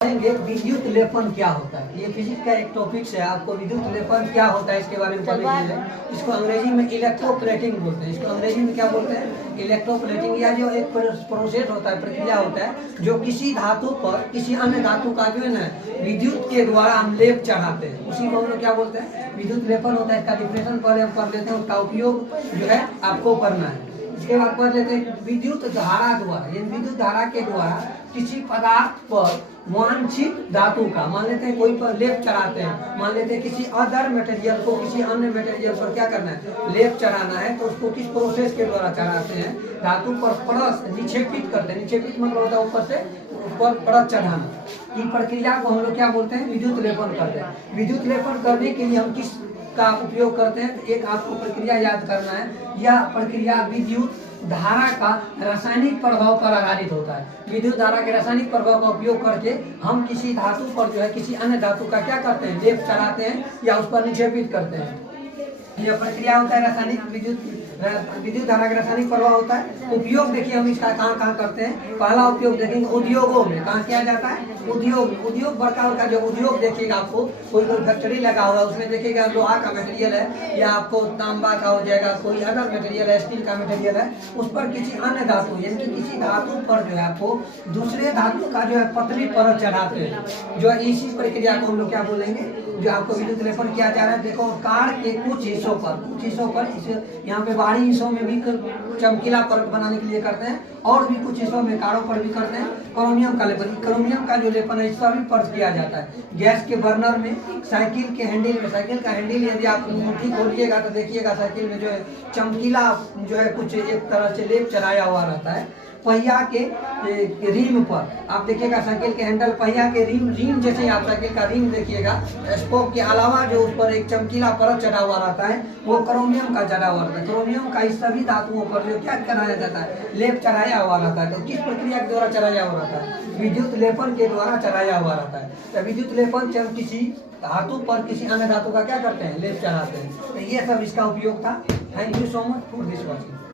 विद्युत लेपन क्या होता है। ये फिजिक्स का एक टॉपिक है। आपको विद्युत लेपन क्या होता है इसके बारे में पढ़ने के लिए इसको अंग्रेजी में इलेक्ट्रोप्लेटिंग बोलते हैं। इसको अंग्रेजी में क्या बोलते हैं, इलेक्ट्रोप्लेटिंग। या जो एक प्रोसेस होता है, प्रक्रिया होता है जो किसी धातु पर किसी अन्य धातु का जो है ना विद्युत के द्वारा हम लेप चढ़ाते हैं, उसी को हम लोग क्या बोलते हैं, विद्युत लेपन होता है। इसका डिफिनेशन पहले हम पढ़ लेते हैं, उसका उपयोग जो है आपको करना है। इसके बाद पढ़ लेते हैं विद्युत धारा द्वारा, यानी विद्युत धारा के द्वारा किसी पदार्थ पर वांछित धातु का, मान लेते हैं कोई पर लेप चढ़ाते हैं, मान लेते हैं किसी अदर मटेरियल को किसी अन्य मटेरियल पर क्या करना है, लेप चढ़ाना है, तो उसको किस प्रोसेस के द्वारा चढ़ाते हैं, धातु पर परत निक्षेपित करते हैं। निक्षेपित मतलब होता है ऊपर से ऊपर परत चढ़ाना की प्रक्रिया को हम लोग क्या बोलते हैं, विद्युत लेपन करते हैं। विद्युत लेपन करने के लिए हम किस का उपयोग करते हैं, एक आपको प्रक्रिया याद करना है। यह प्रक्रिया विद्युत धारा का रासायनिक प्रभाव पर आधारित होता है। विद्युत धारा के रासायनिक प्रभाव का उपयोग करके हम किसी धातु पर जो है किसी अन्य धातु का क्या करते हैं, लेप चढ़ाते हैं या उस पर निक्षेपित करते हैं। यह प्रक्रिया होता है रासायनिक विद्युत धारा का रासायनिक प्रभाव होता है। उपयोग देखिए हम इसका कहाँ करते हैं। पहला उपयोग देखेंगे उद्योगों में, कहाँ किया जाता है, उद्योग बड़का जो उद्योग देखिएगा, आपको कोई फैक्ट्री लगा हुआ है, उसमें देखिएगा लोहा का मटेरियल है या आपको तांबा का हो जाएगा, कोई अदर मटेरियल है, स्टील का मटेरियल है, उस पर किसी अन्य धातु यानी कि किसी धातु पर जो है आपको दूसरे धातु का जो है पतली परत चढ़ाते हैं। जो इसी प्रक्रिया को हम लोग क्या बोलेंगे, जो आपको विद्युत लेपन किया जा रहा है। देखो कार के कुछ हिस्सों पर इसे यहाँ पे बाहरी हिस्सों में भी चमकीला परत बनाने के लिए करते हैं, और भी कुछ हिस्सों में कारों पर भी करते हैं क्रोमियम का लेपन। क्रोमियम का जो लेपन है इसका भी फर्ज किया जाता है। गैस के बर्नर में, साइकिल के हैंडल में, साइकिल का हैंडल यदि आप मुट्ठी खोलिएगा तो देखिएगा साइकिल में जो है चमकीला जो है कुछ एक तरह से लेप चढ़ाया हुआ रहता है। पहिया के रिम पर आप देखिएगा, साइकिल के हैंडल पहिया के रिम जैसे आप साइकिल का रिम देखिएगा, स्पोक के अलावा जो उस पर एक चमकीला परत चढ़ा हुआ रहता है वो क्रोमियम का चढ़ा हुआ रहता है। क्रोमियम का इस सभी धातुओं पर जो क्या चढ़ाया जाता है, लेप चढ़ाया हुआ रहता है। तो किस प्रक्रिया के द्वारा चढ़ाया हुआ रहता है, विद्युत लेपन के द्वारा चढ़ाया हुआ रहता है। तो विद्युत लेपन से हम किसी धातु पर किसी अन्य धातु का क्या करते हैं, लेप चढ़ाते हैं। तो ये सब इसका उपयोग था। Thank you so much for this watching.